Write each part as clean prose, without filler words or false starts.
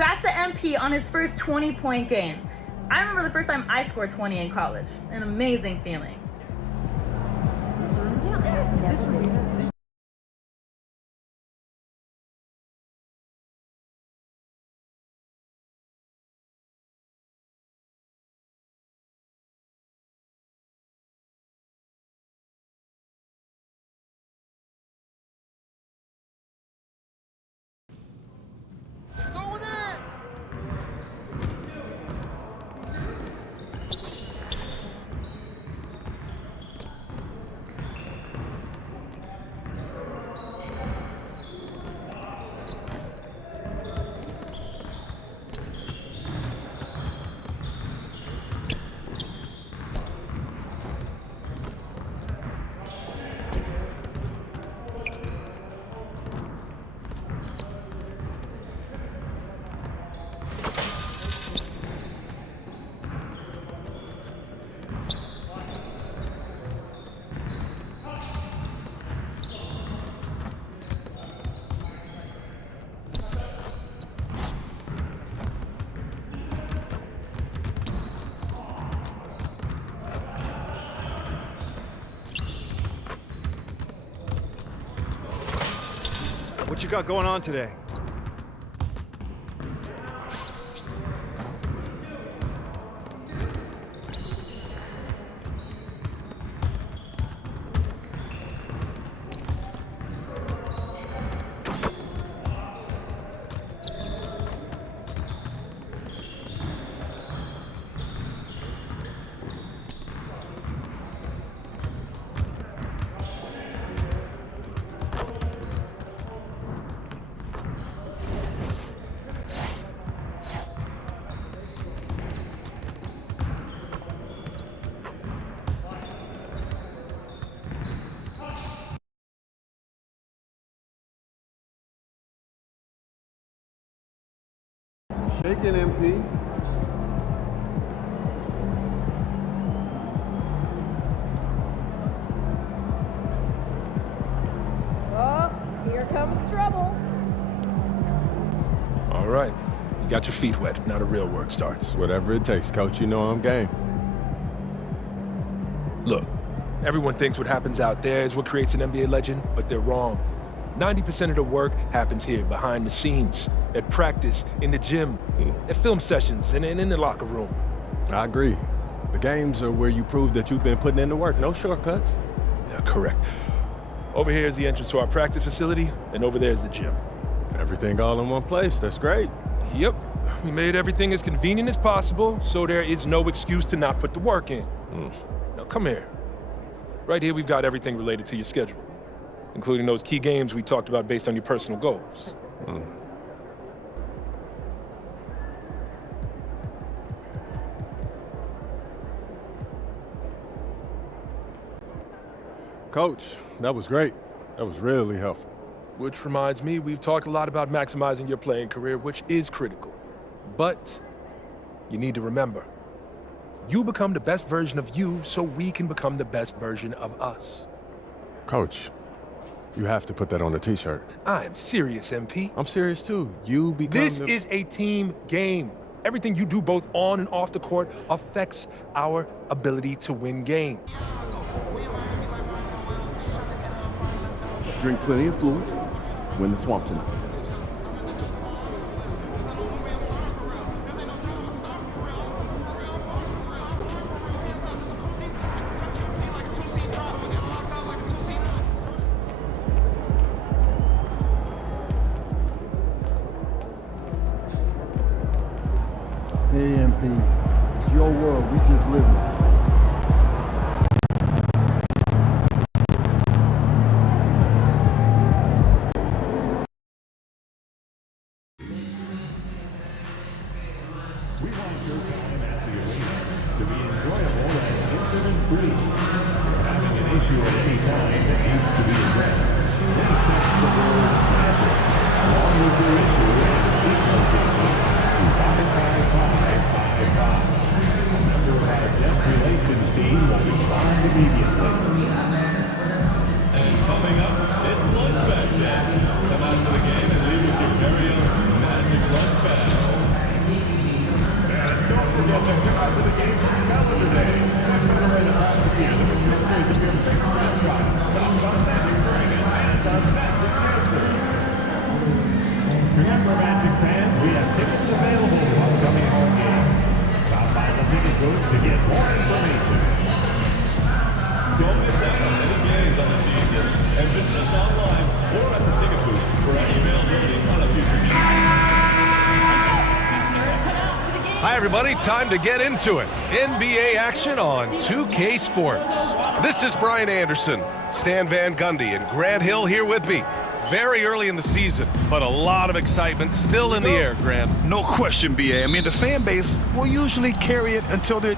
Congrats to MP on his first 20-point game. I remember the first time I scored 20 in college. An amazing feeling. What you got going on today? Shaking, MP. Oh, here comes trouble. All right. You got your feet wet. Now the real work starts. Whatever it takes, Coach. You know I'm game. Look, everyone thinks what happens out there is what creates an NBA legend, but they're wrong. 90% of the work happens here, behind the scenes, at practice, in the gym, at film sessions, and in the locker room. I agree. The games are where you prove that you've been putting in the work. No shortcuts. Yeah, correct. Over here is the entrance to our practice facility, and over there is the gym. Everything all in one place. That's great. Yep. We made everything as convenient as possible, so there is no excuse to not put the work in. Now, come here. Right here, we've got everything related to your schedule, including those key games we talked about based on your personal goals. Coach, that was great. That was really helpful. Which reminds me, we've talked a lot about maximizing your playing career, which is critical. But you need to remember, you become the best version of you so we can become the best version of us. Coach, you have to put that on a t-shirt. I am serious, MP. I'm serious too. You become This is a team game. Everything you do both on and off the court affects our ability to win games. Drink plenty of fluids. Win the swamp tonight. Hey, MP. It's your world. We just live it. We want your time at the arena to be enjoyable and incident-free. If having an issue at any time that needs to be addressed, please text the word "magic" along with your issue and seat location to 55555. A member of our guest relation Remember, Magic fans, we have tickets available for upcoming home games. Stop by the ticket booth to get more information. Don't miss out on any games on the Genius and visit us online or at the ticket booth for any availability on a future game. Hi, everybody. Time to get into it. NBA action on 2K Sports. This is Brian Anderson, Stan Van Gundy, and Grant Hill here with me. Very early in the season, but a lot of excitement still in the air, Grant. No question, BA. I mean, the fan base will usually carry it until they're...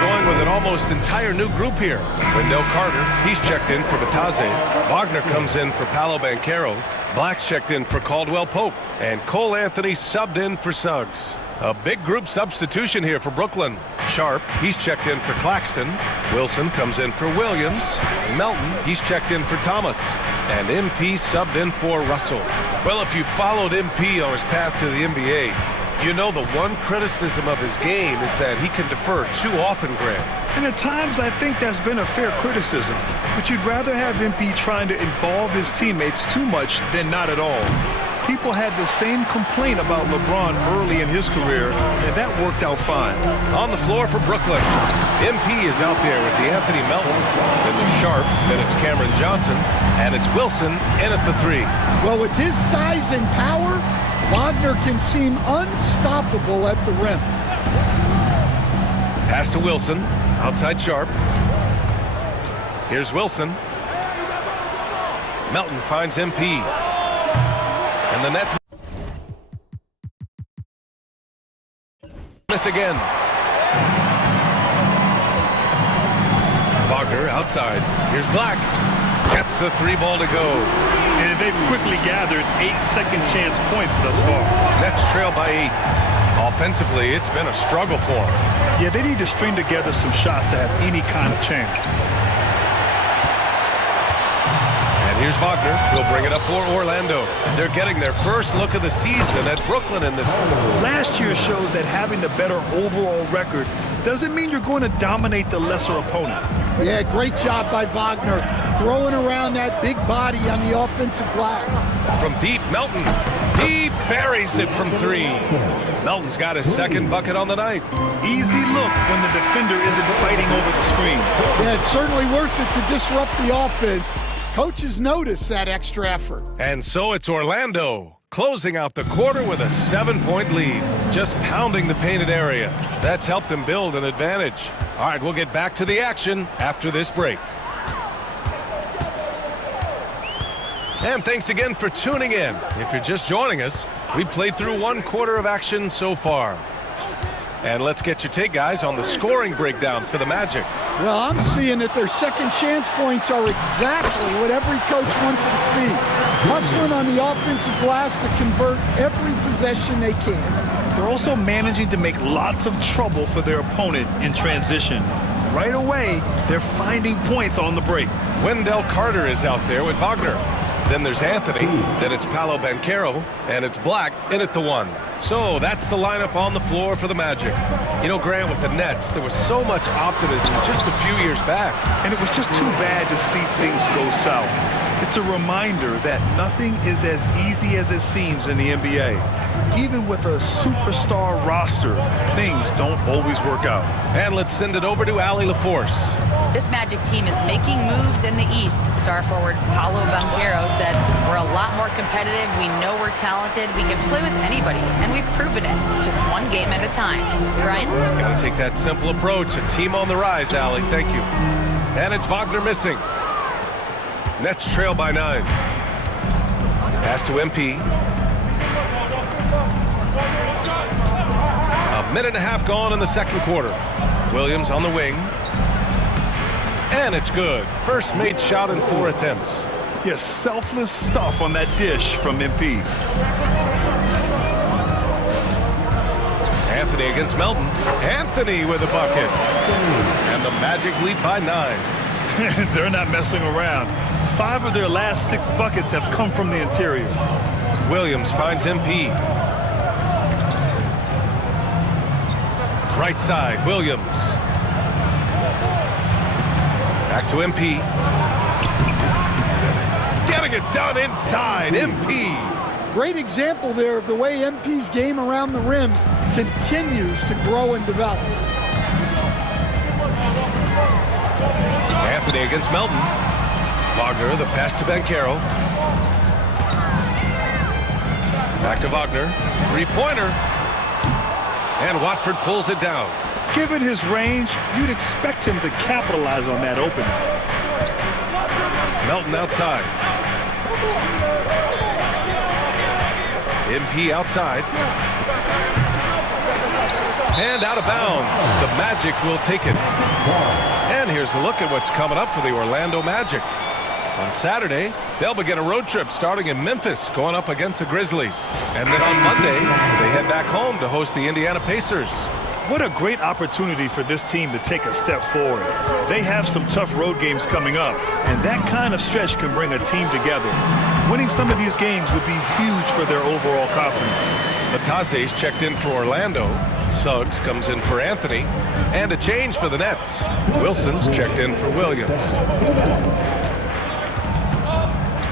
Going with an almost entire new group here. Wendell Carter, he's checked in for Bataze. Wagner comes in for Paolo Banchero. Black's checked in for Caldwell Pope. And Cole Anthony subbed in for Suggs. A big group substitution here for Brooklyn. Sharp, he's checked in for Claxton. Wilson comes in for Williams. Melton, he's checked in for Thomas. And MP subbed in for Russell. Well, if you followed MP on his path to the NBA, you know the one criticism of his game is that he can defer too often, Grant. And at times, I think that's been a fair criticism. But you'd rather have MP trying to involve his teammates too much than not at all. People had the same complaint about LeBron early in his career, and that worked out fine. On the floor for Brooklyn, MP is out there with the Anthony Melton. Then there's Sharp, then it's Cameron Johnson, and it's Wilson in at the three. Well, with his size and power, Wagner can seem unstoppable at the rim. Pass to Wilson, outside Sharp. Here's Wilson. Melton finds MP. And the Nets miss again. Wagner outside. Here's Black. Gets the three ball to go. And they've quickly gathered 8 second chance points thus far. Nets trail by 8. Offensively, it's been a struggle for them. Yeah, they need to string together some shots to have any kind of chance. And here's Wagner. He'll bring it up for Orlando. They're getting their first look of the season at Brooklyn in this. Last year shows that having the better overall record doesn't mean you're going to dominate the lesser opponent. Yeah, great job by Wagner, throwing around that big body on the offensive glass. From deep, Melton. He buries it from three. Melton's got his second bucket on the night. Easy look when the defender isn't fighting over the screen. Yeah, it's certainly worth it to disrupt the offense. Coaches notice that extra effort. And so it's Orlando, closing out the quarter with a 7-point lead. Just pounding the painted area. That's helped him build an advantage. All right, we'll get back to the action after this break. And thanks again for tuning in. If you're just joining us, we played through 1 quarter of action so far. And let's get your take, guys, on the scoring breakdown for the Magic. Well, I'm seeing that their second chance points are exactly what every coach wants to see. Hustling on the offensive glass to convert every possession they can. They're also managing to make lots of trouble for their opponent in transition. Right away, they're finding points on the break. Wendell Carter is out there with Wagner. Then there's Anthony, then it's Paolo Banchero, and it's Black in at the 1. So that's the lineup on the floor for the Magic. You know, Grant, with the Nets, there was so much optimism just a few years back. And it was just too bad to see things go south. It's a reminder that nothing is as easy as it seems in the NBA. Even with a superstar roster, things don't always work out. And let's send it over to Allie LaForce. This Magic team is making moves in the East. Star forward Paolo Banchero said, "We're a lot more competitive. We know we're talented. We can play with anybody, and we've proven it. Just one game at a time." Brian? Got to take that simple approach. A team on the rise, Allie. Thank you. And it's Wagner missing. Nets trail by 9. Pass to MP. A minute and a half gone in the second quarter. Williams on the wing. And it's good. First made shot in 4 attempts. Yes, selfless stuff on that dish from MP. Anthony against Melton. Anthony with a bucket. And the Magic lead by 9. They're not messing around. 5 of their last 6 buckets have come from the interior. Williams finds MP. Right side, Williams. Back to MP. Getting it done inside, MP. Great example there of the way MP's game around the rim continues to grow and develop. Anthony against Melton. Wagner, the pass to Banchero. Back to Wagner. Three-pointer. And Watford pulls it down. Given his range, you'd expect him to capitalize on that opening. Melton outside. MP outside. And out of bounds. The Magic will take it. And here's a look at what's coming up for the Orlando Magic. On Saturday, they'll begin a road trip starting in Memphis, going up against the Grizzlies. And then on Monday, they head back home to host the Indiana Pacers. What a great opportunity for this team to take a step forward. They have some tough road games coming up, and that kind of stretch can bring a team together. Winning some of these games would be huge for their overall confidence. Lataze's checked in for Orlando. Suggs comes in for Anthony. And a change for the Nets. Wilson's checked in for Williams.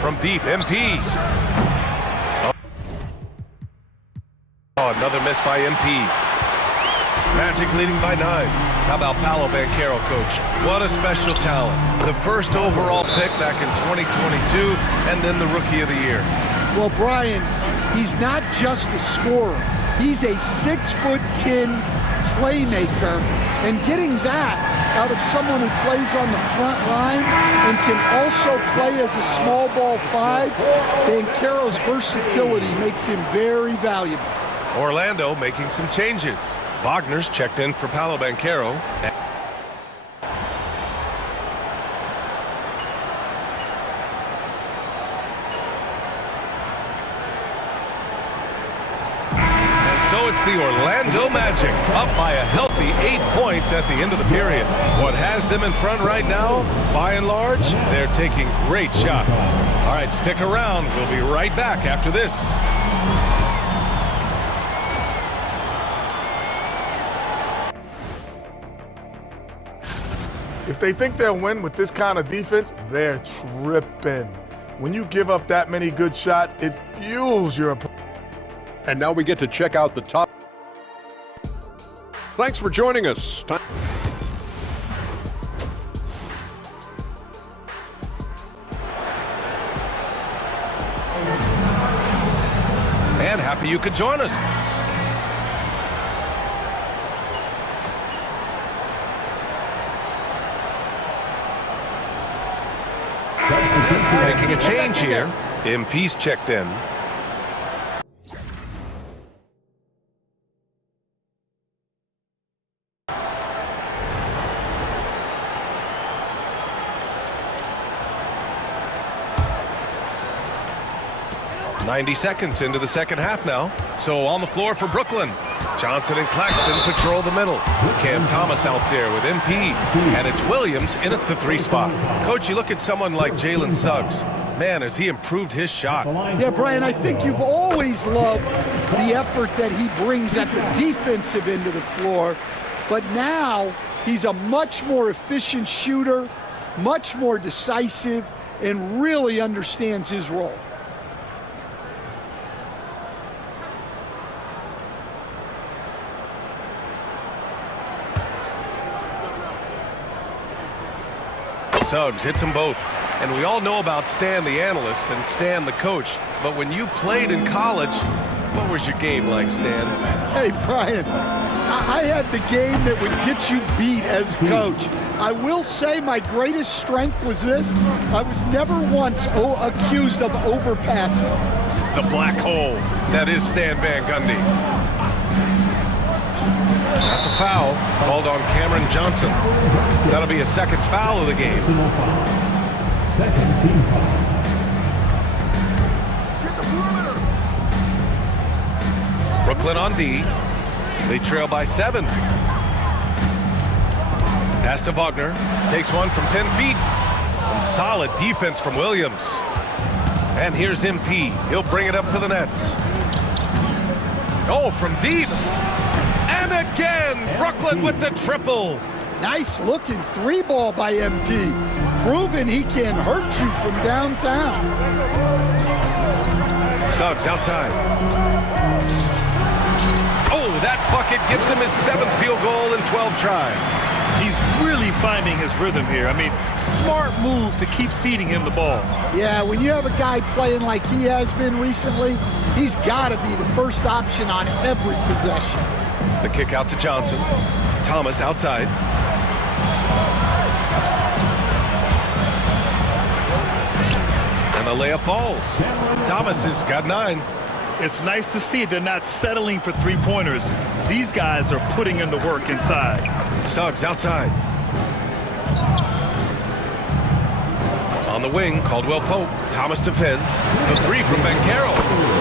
From deep, MP. Oh, another miss by MP. Magic leading by 9. How about Paolo Banchero, coach? What a special talent. The first overall pick back in 2022, and then the Rookie of the Year. Well, Brian, he's not just a scorer. He's a 6'10" playmaker, and getting that out of someone who plays on the front line and can also play as a small ball 5, Banchero's versatility makes him very valuable. Orlando making some changes. Wagner's checked in for Paolo Banchero. And so it's the Orlando Magic up by a healthy 8 points at the end of the period. What has them in front right now, by and large, they're taking great shots. All right, stick around. We'll be right back after this. If they think they'll win with this kind of defense, they're tripping. When you give up that many good shots, it fuels your opponent. And now we get to check out the top. Thanks for joining us. And happy you could join us. Making a change here. MP's checked in. .90 into the second half now. So on the floor for Brooklyn. Johnson and Claxton patrol the middle. Cam Thomas out there with MP. And it's Williams in at the 3 spot. Coach, you look at someone like Jalen Suggs. Man, has he improved his shot. Yeah, Brian, I think you've always loved the effort that he brings at the defensive end of the floor. But now he's a much more efficient shooter, much more decisive, and really understands his role. Suggs hits them both. And we all know about Stan the analyst and Stan the coach. But when you played in college, what was your game like, Stan? Hey, Brian, I had the game that would get you beat as a coach. I will say my greatest strength was this. I was never once accused of overpassing. The black hole. That is Stan Van Gundy. That's a foul called on Cameron Johnson. That'll be a second foul of the game. Second team foul. Brooklyn on D. They trail by 7. Pass to Wagner. Takes one from 10 feet. Some solid defense from Williams. And here's MP. He'll bring it up for the Nets. Oh, from deep. And again, Brooklyn with the triple. Nice looking three ball by MP. Proving he can hurt you from downtown. Suggs outside. Oh, that bucket gives him his 7th field goal in 12 tries. He's really finding his rhythm here. I mean, smart move to keep feeding him the ball. Yeah, when you have a guy playing like he has been recently, he's got to be the first option on every possession. The kick out to Johnson. Thomas outside. And the layup falls. Thomas has got 9. It's nice to see they're not settling for three-pointers. These guys are putting in the work inside. Suggs outside. On the wing, Caldwell Pope. Thomas defends. The 3 from Banchero.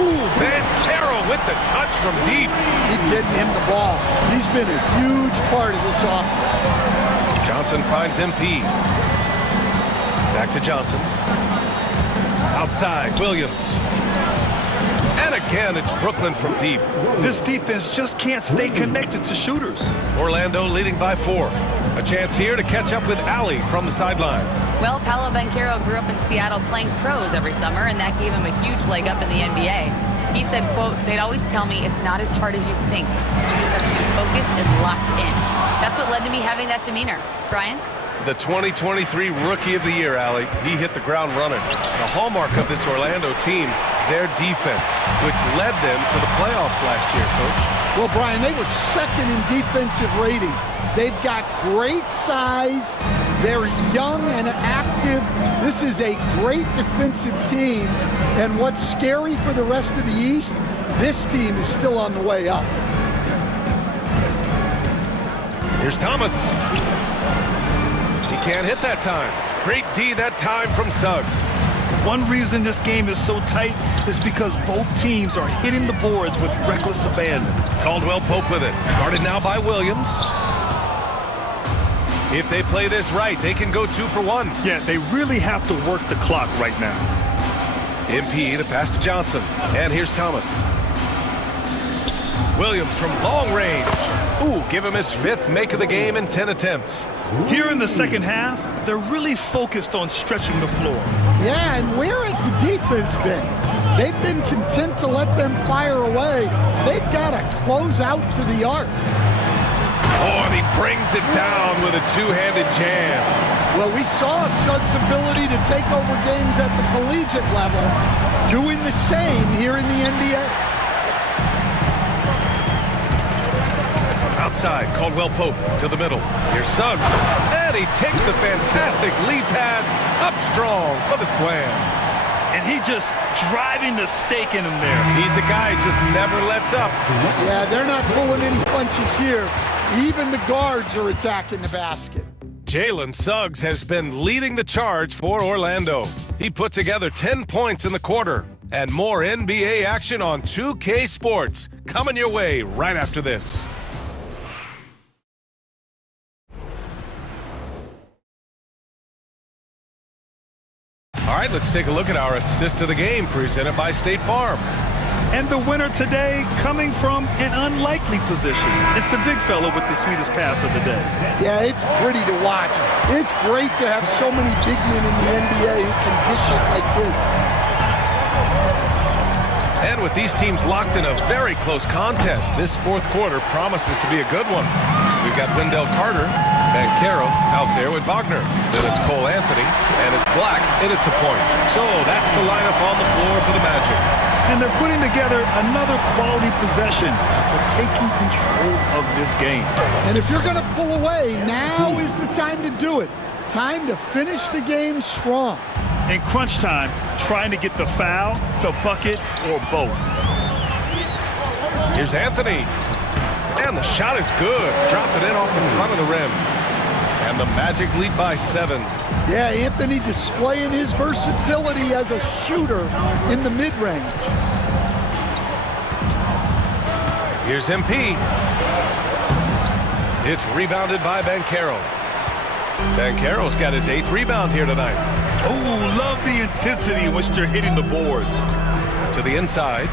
Ooh, Banchero with the touch from deep. Keep getting him the ball. He's been a huge part of this offense. Johnson finds MP. Back to Johnson. Outside, Williams. And again, it's Brooklyn from deep. This defense just can't stay connected to shooters. Orlando leading by 4. A chance here to catch up with Allie from the sideline. Well, Paolo Banchero grew up in Seattle playing pros every summer, and that gave him a huge leg up in the NBA. He said, quote, "They'd always tell me it's not as hard as you think. You just have to be focused and locked in." That's what led to me having that demeanor. Brian? The 2023 Rookie of the Year, Allie. He hit the ground running. The hallmark of this Orlando team, their defense, which led them to the playoffs last year, Coach. Well, Brian, they were 2nd in defensive rating. They've got great size. They're young and active. This is a great defensive team. And what's scary for the rest of the East, this team is still on the way up. Here's Thomas. He can't hit that time. Great D that time from Suggs. One reason this game is so tight is because both teams are hitting the boards with reckless abandon. Caldwell Pope with it. Guarded now by Williams. If they play this right, they can go 2 for 1. Yeah, they really have to work the clock right now. MP, the pass to Johnson. And here's Thomas. Williams from long range. Ooh, give him his 5th make of the game in 10 attempts. Here in the second half, they're really focused on stretching the floor. Yeah, and where has the defense been? They've been content to let them fire away. They've got to close out to the arc. Oh, and he brings it down with a 2-handed jam. Well, we saw Suggs' ability to take over games at the collegiate level, doing the same here in the NBA. Outside, Caldwell Pope to the middle. Here's Suggs. And he takes the fantastic lead pass up strong for the slam. And he just driving the stake in him there. He's a guy who just never lets up. Yeah, they're not pulling any punches here. Even the guards are attacking the basket. Jalen Suggs has been leading the charge for Orlando. He put together 10 points in the quarter. And more NBA action on 2K Sports coming your way right after this. All right, let's take a look at our assist of the game presented by State Farm. And the winner today coming from an unlikely position. It's the big fella with the sweetest pass of the day. Yeah, it's pretty to watch. It's great to have so many big men in the NBA who can dish it like this. And with these teams locked in a very close contest, this 4th quarter promises to be a good one. We've got Wendell Carter, Banchero out there with Wagner. Then it's Cole Anthony, and it's Black in at the point. So that's the lineup on the floor for the Magic. And they're putting together another quality possession for taking control of this game. And if you're going to pull away, now is the time to do it. Time to finish the game strong. In crunch time, trying to get the foul, the bucket, or both. Here's Anthony. And the shot is good. Drop it in off the front of the rim. And the Magic lead by 7. Yeah, Anthony displaying his versatility as a shooter in the mid-range. Here's MP. It's rebounded by Banchero. Banchero's got his 8th rebound here tonight. Oh, love the intensity in which they're hitting the boards. To the inside.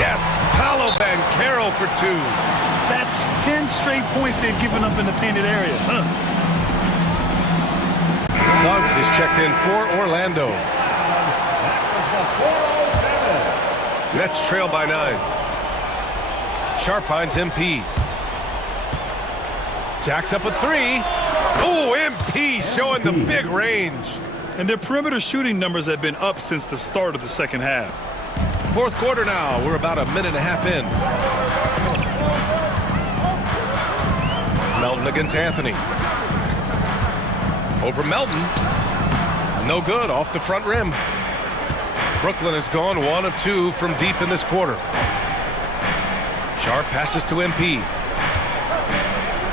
Yes, Paolo Banchero for 2. That's 10 straight points they've given up in the painted area. Suggs is checked in for Orlando. Nets trail by 9. Sharp finds MP. Jacks up at 3. Oh, MP showing the big range. And their perimeter shooting numbers have been up since the start of the second half. Fourth quarter now. We're about a minute and a half in. Melton against Anthony. Over Melton. No good, off the front rim. Brooklyn has gone 1 of 2 from deep in this quarter. Sharp passes to MP.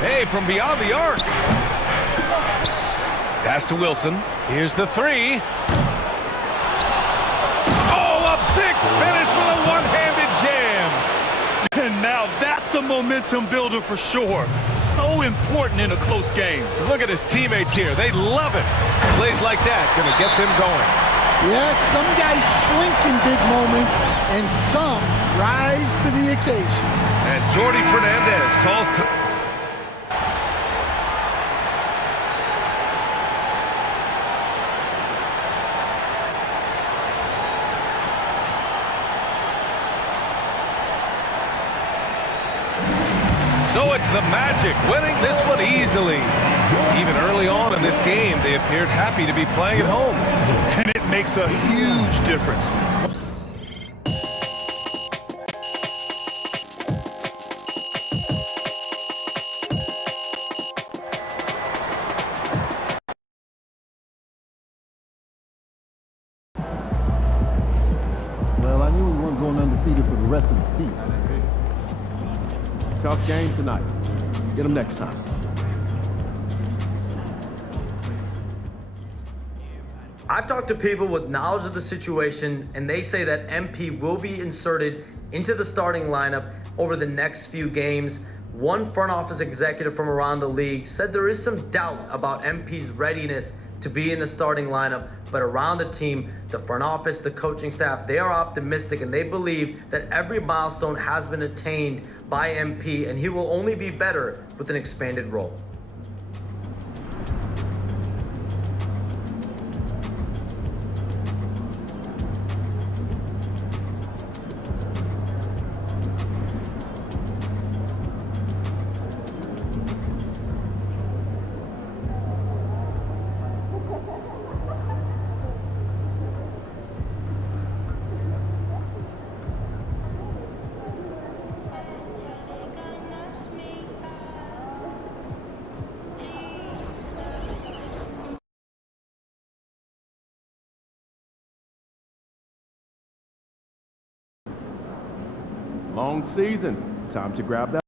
Hey, from beyond the arc. Pass to Wilson. Here's the 3. Oh, a big finish with a one-handed jam. And now that's a momentum builder for sure. So important in a close game. Look at his teammates here. They love it. Plays like that going to get them going. Yes, some guys shrink in big moments, and some rise to the occasion. And Jordi Fernandez calls time. So it's the Magic winning this one easily. Even early on in this game, they appeared happy to be playing at home. And it makes a huge difference. Well, I knew we weren't going undefeated for the rest of the season. Tough game tonight. Get them next time. I've talked to people with knowledge of the situation, and they say that MP will be inserted into the starting lineup over the next few games. One front office executive from around the league said there is some doubt about MP's readiness to be in the starting lineup, but around the team, the front office, the coaching staff, they are optimistic and they believe that every milestone has been attained by MP, and he will only be better with an expanded role. Long season. Time to grab that.